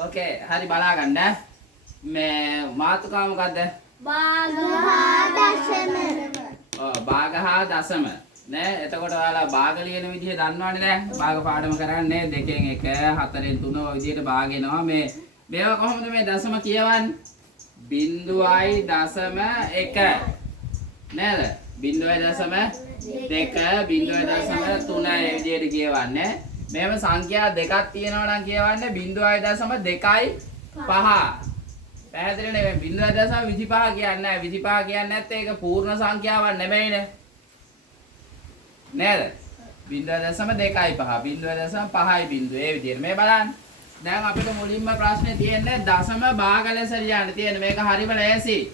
Oke, hari balagan dah. මාතෘකාව මොකද්ද? භාගහා දශම. භාගහා දශම. නෑ එතකොට ඔයාලා භාග ලියන විදිහ දන්නවනේ දැන්. භාග පාඩම කරන්නේ 2න් 1 4න් 3 ඔය විදිහට භාගෙනවා. මේවා කොහොමද මේ දශම කියවන්නේ? 0.1 නේද? 0.2 0.3 ඒ විදිහට කියවන්නේ. මේව සංඛ්‍යා දෙකක් තියෙනවා නම් කියවන්නේ 0.25. පැහැදිලි නේ 0.25 කියන්නේ නැහැ 25 කියන්නේ නැත්නම් ඒක පූර්ණ සංඛ්‍යාවක් නෙමෙයිනේ නේද 0.25 0.5යි බිංදුව ඒ විදිහට මේ බලන්න දැන් අපිට මුලින්ම ප්‍රශ්නේ තියෙන්නේ දශම භාග ලෙස ලියන්න තියෙන්නේ මේක හරිම ලේසි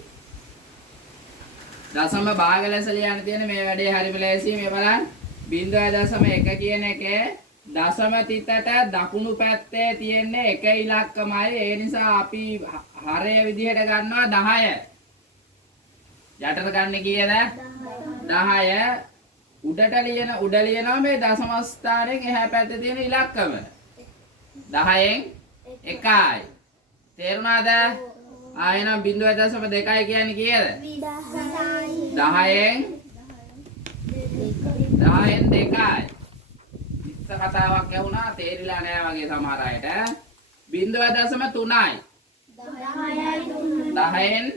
දශම භාග ලෙස ලියන්න තියෙන්නේ මේ වැඩේ හරිම ලේසි මේ බලන්න 0.1 කියන එකේ දශම තිතට දකුණු පැත්තේ තියෙන්නේ එක ඉලක්කමයි ඒ නිසා අපි හරය විදිහට ගන්නවා 10 යටට ගන්න කීයද 10 උඩ ලියනවා මේ දශම ස්ථානයෙන් එහා පැත්තේ තියෙන ඉලක්කම 10න් 1යි තේරුණාද එහෙනම් 0.2 කියන්නේ කීයද 10න් 2යි කතාවක් ඇහුණා තේරිලා නෑ වගේ සමහර අයට 0.3යි 10න් 3යි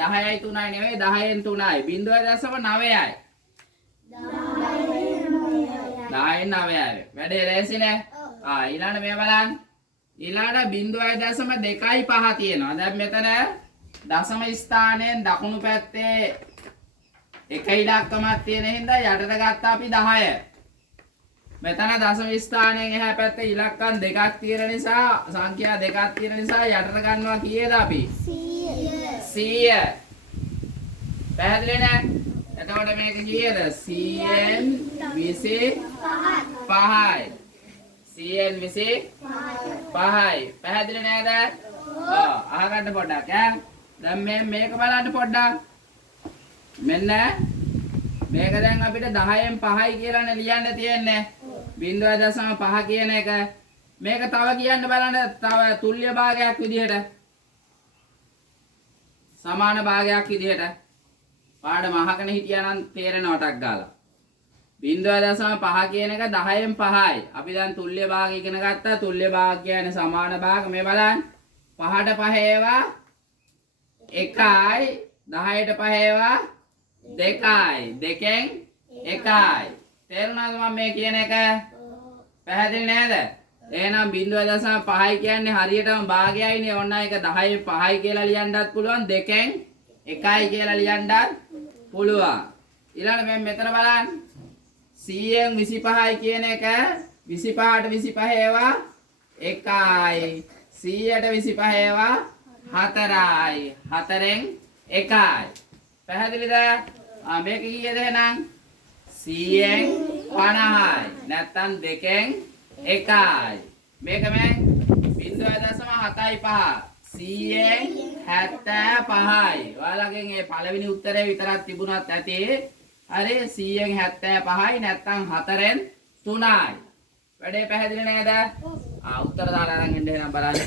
10යි 3යි නෙවෙයි 10න් 3යි 0.9යි 10න් 9යි වැඩේ ලේසි නේ ඊළඟ මේ බලන්න ඊළඟ 0.25 තියෙනවා දැන් මෙතන දශම ස්ථානයෙන් දකුණු පැත්තේ එක ඉලක්කමක් තියෙන හින්දා යටට ගත්තා අපි 10 මෙතන දශම ස්ථානයෙන් එහා පැත්තේ ඉලක්කම් දෙකක් තියෙන නිසා සංඛ්‍යා දෙකක් තියෙන නිසා යටට ගන්නවා කීයද අපි 100 පැහැදිලි නේ එතකොට මේක කීයද 100න් 25යි 100න් 25යි පැහැදිලි නේද අහගන්න පොඩ්ඩක් දැන් මේක බලන්න පොඩ්ඩක් මෙන්න මේක දැන් අපිට 10න් 5යි කියලානේ ලියන්න තියෙන්නේ 0.5 කියන එක මේක තව කියන්න බලන්න තව තුල්්‍ය භාගයක් විදිහට සමාන භාගයක් විදිහට පාඩම අහගෙන හිටියා නම් තේරෙනවා ටක් ගාලා 0.5 කියන එක 10න් 5යි අපි දැන් තුල්්‍ය භාග ඉගෙන ගත්තා තුල්්‍ය භාග කියන්නේ සමාන භාග මේ බලන්න 5ට 5 ඒවා 1යි 10ට 5 ඒවා 2යි 2න් 1යි තේරුණාද මම මේ කියන එක පැහැදිලි නේද එහෙනම් 0.5යි කියන්නේ හරියටම භාගයයිනේ ඔන්න එක 10න් 5යි කියලා ලියන්නත් පුළුවන් 2න් 1යි කියලා ලියන්නත් පුළුවන් ඊළඟ මෙතන බලන්න 100න් 25යි කියන එක 25ට 25 ඒවා 1යි 100ට 25 ඒවා 4යි 4න් 1යි පැහැදිලිද මේක කීයද එහෙනම් 100න් 50යි නැත්තම් 2න් 1යි මේක මේ 0.75 100න් 75යි ඔයාලගෙන් මේ පළවෙනි උත්තරේ විතරක් තිබුණත් ඇති හරි 100න් 75යි නැත්තම් 4න් 3යි වැඩේ පැහැදිලි නේද උත්තර දාලා අරන් එන්න එහෙනම් බලන්න